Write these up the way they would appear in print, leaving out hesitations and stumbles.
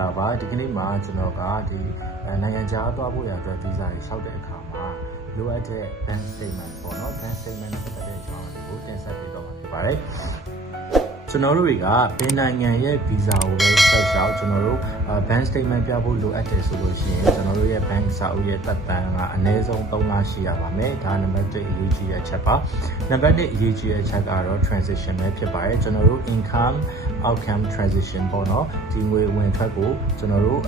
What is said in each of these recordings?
လာပါဒီကနေ့မှာကျွန်တော်ကဒီနိုင်ငံခြားသွားဖို့ရအတွက်ဗီဇာတွေလျှောက်တဲ့အခါမှာလိုအပ်တဲ့ bank statement ပေါ့နော် bank statement နဲ့ပတ်သက်တဲ့အကြောင်းတွေကိုတင်ဆက်ပေးတော့မှာဖြစ်ပါတယ်ကျွန်တော်တို့တွေကဘယ်နိုင်ငံရဲ့ဗီဇာကိုပဲဆက်ရှောက်ကျွန်တော်တို့ bank statement ပြဖို့လိုအပ်တယ်ဆိုလို့ရှိရင်ကျွန်တော်တို့ရဲ့ bank စာအုပ်ရဲ့သက်တမ်းကအနည်းဆုံး3လရှိရပါမယ်ဒါနံပါတ်1အရေးကြီးတဲ့အချက်ပါနံပါတ်2အရေးကြီးတဲ့အချက်ကတော့ transition ပဲဖြစ်ပါတယ်ကျွန်တော်တို့ income outcome transition ပေါ့နော်ဒီငွေဝင်ထွက်ကိုကျွန်တော်တို့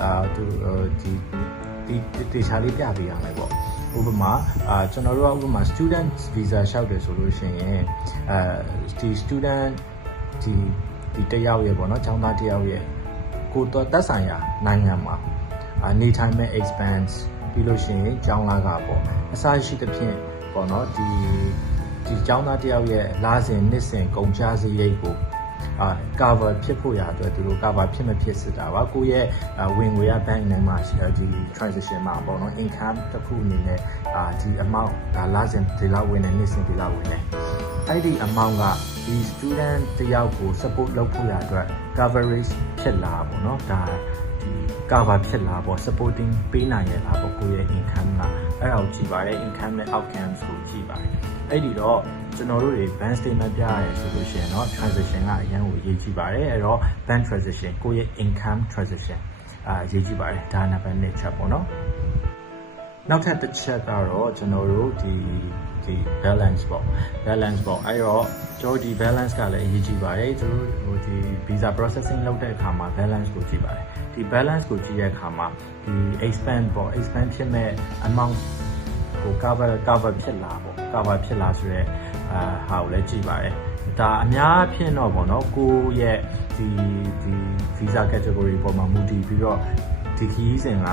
ဒီချာလေးပြပေးရမယ်ပေါ့ဥပမာကျွန်တော်တို့ကဥပမာ student visa လျှောက်တယ်ဆိုလို့ရှိရင်ဒီ student ဒီတယောက်ရဲ့ပေါ့နော်ကျောင်းသားတယောက်ရဲ့ကိုတော့တက်ဆိုင်ရာနိုင်ငံမှာနေထိုင်မဲ့ expense ပြီးလို့ရှိရင်ကျောင်းလာကပေါ့အစားရှိသဖြင့်ပေါ့နော်ဒီကျောင်းသားတယောက်ရဲ့လစဉ်နှစ်စဉ်ကုန်ကျစရိတ်ကိုcover ဖြစ်ဖို့ရအတွက်သူတို့ cover ဖြစ်မဖြစ်စစ်တာပါကိုယ့်ရဲ့ဝင်ငွေရ bank နဲ့မှာဒီ transaction မှာပေါ့နော် income တစ်ခုအနေနဲ့ဒီ amount ဒါလစဉ်ဒီလောက်ဝင်နေနှစ်စဉ်ဒီလောက်ဝင်နေအဲ့ဒီ amount ကဒီ student တယောက်ကို support လုပ်ဖို့ရအတွက် coverage ဖြစ်လာပေါ့နော်ဒါဒီ cover ဖြစ်လာပေါ့ supporting ပေးနိုင်ရတာပေါ့ကိုယ့်ရဲ့ income ကအဲ့ဒါကိုကြည့်ပါတယ် income နဲ့ outcomes ကိုကြည့်ပါတယ်အဲ့ဒီတော့ကျွန်တော်တို့တွေ bank statement ပြရတယ်ဆိုလို့ရှိရင်တော့ transaction ကအရင်ကိုအရေးကြီးပါတယ်အဲ့တော့ bank transaction ကိုယ့်ရဲ့ income transaction အရေးကြီးပါတယ်ဒါနံပါတ်1ချက်ပေါ့နော်နောက်ထပ်တစ်ချက်ကတော့ကျွန်တော်တို့ဒီ balance ပေါ့အဲ့တော့ကျွန်တော်ဒီ balance ကလည်းအရေးကြီးပါတယ်ကျွန်တော်ဒီ visa processing လုပ်တဲ့အခါမှာ balance ကိုကြည့်ပါတယ်ဒီ balance ကိုကြည့်တဲ့အခါမှာဒီ expand ဖြစ်မဲ့ amount ကို cover ဖြစ်လာပေါ့ cover ဖြစ်လာဆိုရဲဟာကိုလည်းကြည့်ပါတယ်ဒါအများအဖြစ်တော့ပေါ့နော်ကိုရဲ့ဒီ visa category ပေါ်မှာမူတည်ပြီးတော့ဒီခီးစဉ်က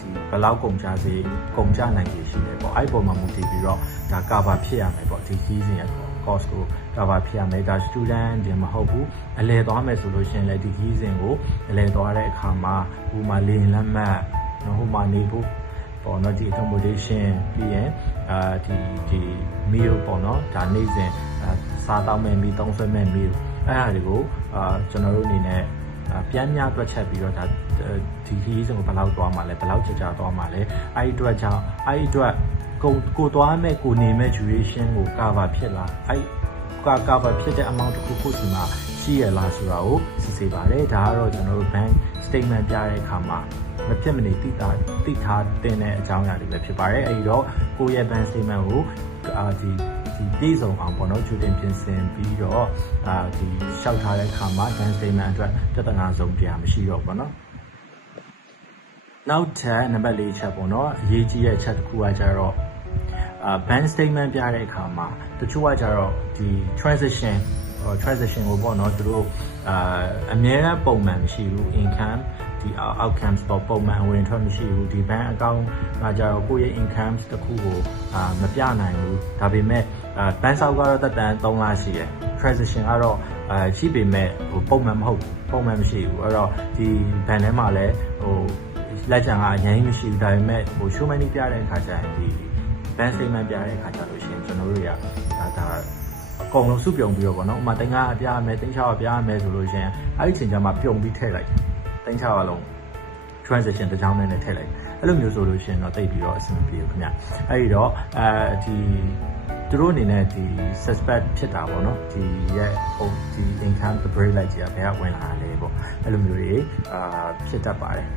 ဒီဘယ်လောက်ကုန်ကျစေကုန်ကျနိုင်ရရှိတယ်ပေါ့အဲ့ပေါ်မှာမူတည်ပြီးတော့ဒါ cover ဖြစ်ရမယ်ပေါ့ဒီခီးစဉ်ရဲ့ cost ကို cover ဖြစ်ရမယ်ဒါ student တင်မဟုတ်ဘူးအလဲသွားမယ်ဆိုလို့ရှိရင်လည်းဒီခီးစဉ်ကိုအလဲသွားတဲ့အခါမှာဟိုမှာလေရင်လက်မှတ်ဟိုမှာနေဖို့ပေါ့နော်ဒီ accommodation ပြီးရင်ဒီ meal ပေါ့နော်ဒါနေ့စဉ်စားတောင်းမဲ့ meal သုံးဆွဲမဲ့ meal အဲ့ဒါတွေကိုကျွန်တော်တို့အနေနဲ့ပြန်များတွက်ချက်ပြီးတော့ဒါဒီခီးစဉ်ကိုဘယ်လောက်သွားမှာလဲဘယ်လောက်ကြာသွားမှာလဲအဲ့ဒီအတွက်ကြောင့်အဲ့ဒီအတွက်ကိုသွားမဲ့ကိုနေမဲ့ duration ကို cover ဖြစ်လားအဲ့ cover ဖြစ်တဲ့ amount တစ်ခုစီမှာရှိရလားဆိုတာကိုစစ်ဆေးပါတယ်ဒါကတော့ကျွန်တော်တို့ bank statement ပြတဲ့အခါမှာမဖြစ်မနေသိထားတဲ့အကြောင်းအရာတွေပဲဖြစ်ပါတယ်အဲဒီတော့ကိုယ့်ရဲ့ bank statement ကိုဒီပြည်စုံအောင်ပေါ့နော်ကြိုတင်ပြင်ဆင်ပြီးတော့ဒီလျှောက်ထားတဲ့အခါမှာ bank statement အတွက်ပြဿနာဆုံးတရားမရှိတော့ဘူးနော်နောက်ထပ်နံပါတ်4ချက်ပေါ့နော်အရေးကြီးတဲ့အချက်တစ်ခုကကြတော့bank statement ပြတဲ့အခါမှာတချို့ကကြတော့ဒီ transaction ကိုပေါ့နော်သူတို့အမြဲတမ်းပုံမှန်မရှိဘူး income ဒီ outcomes ပေါ့ပုံမှန်ဝင်ထွက်မရှိဘူးဒီ bank account ကကြတော့ကိုယ့်ရဲ့ income တစ်ခုကိုမပြနိုင်ဘူးဒါပေမဲ့bank ဆောက်ကတော့သက်တမ်း3လရှိတယ် transaction ကတော့ရှိပေမဲ့ဟိုပုံမှန်မဟုတ်ဘူးပုံမှန်မရှိဘူးအဲ့တော့ဒီ bank ထဲမှာလည်းဟိုလက်ချံကအရင်မရှိဘူးဒါပေမဲ့ဟို show money ပြတဲ့အခါကျရင်ဒီ bank statement ပြတဲ့အခါကျလို့ရှိရင်ကျွန်တော်တို့တွေကဒါအကုန်လုံးစုပြုံပြီးတော့ပေါ့နော်ဥပမာတင်9ပြရမယ်တင်6ပြရမယ်ဆိုလို့ရှိရင်အဲ့ဒီအချိန်ကျမှပြုံပြီးထည့်လိုက်တင်6လုံး transaction တစ်ကြောင်းနဲ့ထည့်လိုက်အဲ့လိုမျိုးဆိုလို့ရှိရင်တော့တိတ်ပြီးတော့အဆင်မပြေဘူးခင်ဗျအဲ့ဒီတော့ဒီသူတို့အနေနဲ့ဒီ suspect ဖြစ်တာပေါ့နော်ဒီရဲ့ဒီ income break လိုက်ကြဘယ်ကဝင်လာလဲပေါ့အဲ့လိုမျိုးတွေဖြစ်တတ်ပါတယ်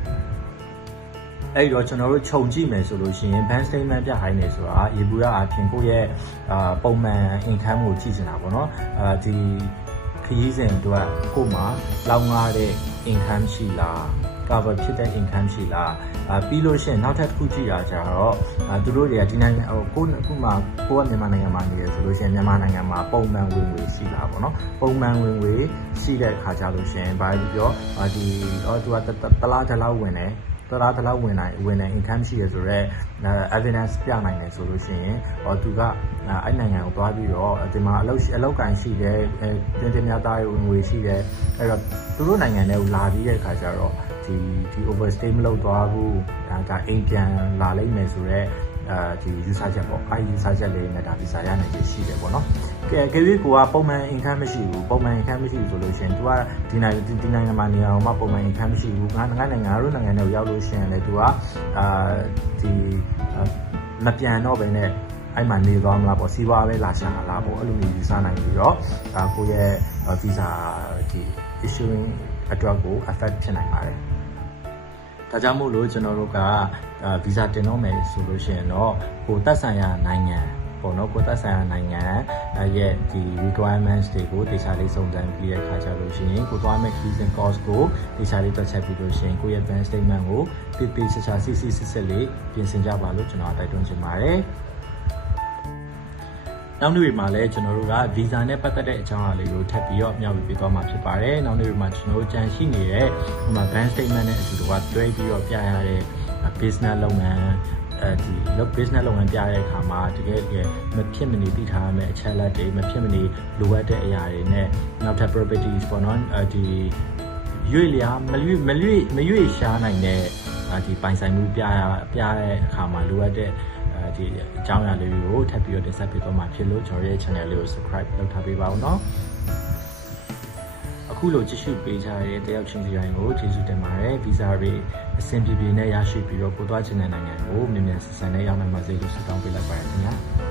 အဲ့တော့ကျွန်တော်တို့ခြုံကြည့်မယ်ဆိုလို့ရှိရင် bank statement ပြခိုင်းနေဆိုတာရေဘူးရအပြင်ကိုယ့်ရဲ့ပုံမှန် income ကိုကြည့်နေတာပေါ့နော်ဒီခရီးစဉ်အတွက်ကို့မှာလောက်ငားတဲ့ income ရှိလား cover ဖြစ်တဲ့ income ရှိလားပြီးလို့ရှိရင်နောက်ထပ်တစ်ခုကြည့်ရကြတော့သူတို့တွေကဒီနိုင်ငံကိုအခုမှကိုကမြန်မာနိုင်ငံမှာနေရဆိုလို့ရှိရင်မြန်မာနိုင်ငံမှာပုံမှန်ဝင်ငွေရှိလားပေါ့နော်ပုံမှန်ဝင်ငွေရှိတဲ့အခါကျလို့ရှိရင်ဘာလို့ပြောဒီသူကတလားတလားဝင်တယ်တလားဝင်တဲ့ income ရှိရဆိုတော့evidence ပြနိုင်တယ်ဆိုလို့ရှိရင်သူကအဲ့နိုင်ငံကိုသွားပြီးတော့ဒီမှာအလောက်ကန်ရှိတယ်တင်များသားရဲ့ဝင်ငွေရှိတယ်အဲ့တော့သူတို့နိုင်ငံထဲကိုလာပြီးတဲ့အခါကျတော့ဒီ overstay မလုပ်သွားဘူးဒါအိမ်ပြန်လာလိမ့်မယ်ဆိုတော့ ဒီယူဆချက်ပေါ့အဲဒီယူဆချက်လေးနဲ့ဒါဗီဇာရနိုင်ရရှိတယ်ပေါ့နော်ကဲကိုကပုံမှန် income မရှိဘူးပုံမှန် income မရှိဘူးဆိုလို့ရှိရင် तू ကဒီနိုင်ငံမှာနေအောင်မှပုံမှန် income မရှိဘူးငါနိုင်ငံတို့နိုင်ငံတွေရောက်လို့ရှိရင်လည်း तू ကဒီမပြန်တော့ဘဲနဲ့အဲ့မှာနေသွားမလားပေါ့စီးပွားပဲလာရှာလာပေါ့အဲ့လိုမျိုးယူဆနိုင်ပြီးတော့ကိုယ့်ရဲ့ visa ဒီ issuing အတွက်ကို affect ဖြစ်နိုင်ပါတယ်ဒါကြောင့်မို့လို့ကျွန်တော်တို့က visa တင်တော့မယ်ဆိုလို့ရှိရင်တော့ကိုသက်ဆိုင်ရာနိုင်ငံပေါ့နော်ကိုသက်ဆိုင်ရာနိုင်ငံရဲ့ဒီ requirements တွေကိုတေချာလေးစုံစမ်းပြီးတဲ့အခါကျလို့ရှိရင်ကိုသွားမဲ့ cruising course ကိုတေချာလေးတွက်ချက်ပြီးလို့ရှိရင်ကိုရဲ့ bank statement ကိုတိချာစစ်လေးပြင်ဆင်ကြပါလို့ကျွန်တော်တိုက်တွန်းချင်ပါတယ်နောက်နေ့မှာလည်းကျွန်တော်တို့က visa နဲ့ပတ်သက်တဲ့အကြောင်းအရာလေးကိုထပ်ပြီးတော့မျှဝေပေးသွားမှာဖြစ်ပါတယ်နောက်နေ့မှာကျွန်တော်တို့ကြံရှိနေတဲ့ဟိုမှာ bank statement နဲ့အတူတူကတွဲပြီးတော့ပြရတဲ့ business လုပ်ငန်းဒီ business လုပ်ငန်းပြတဲ့အခါမှာတကယ်မဖြစ်မနေသိထားရမယ့်အချက်အလက်တွေမဖြစ်မနေလိုအပ်တဲ့အရာတွေနဲ့နောက်ထပ် properties ပေါ့နော်ဒီရွေ့လျားမရွေ့ရှားနိုင်တဲ့ဒီပိုင်ဆိုင်မှုပြတဲ့အခါမှာလိုအပ်တဲ့ဒီအကြောင်းအရာလေးတွေကိုထပ်ပြီးတော့တင်ဆက်ပေးသွားမှာဖြစ်လို့ကျွန်တော်ရဲ့ channel လေးကို subscribe လုပ်ထားပေးပါဦးเนาะအခုလိုကြည့်ရှုပေးကြတဲ့တယောက်ချင်းစီတိုင်းကိုကျေးဇူးတင်ပါတယ် visa တွေအဆင်ပြေပြေနဲ့ရရှိပြီးတော့ကိုသွားချင်တဲ့နိုင်ငံကိုမြန်မြန်ဆန်ဆန်နဲ့ရောက်နိုင်ပါစေလို့ဆုတောင်းပေးလိုက်ပါတယ်ခင်ဗျာ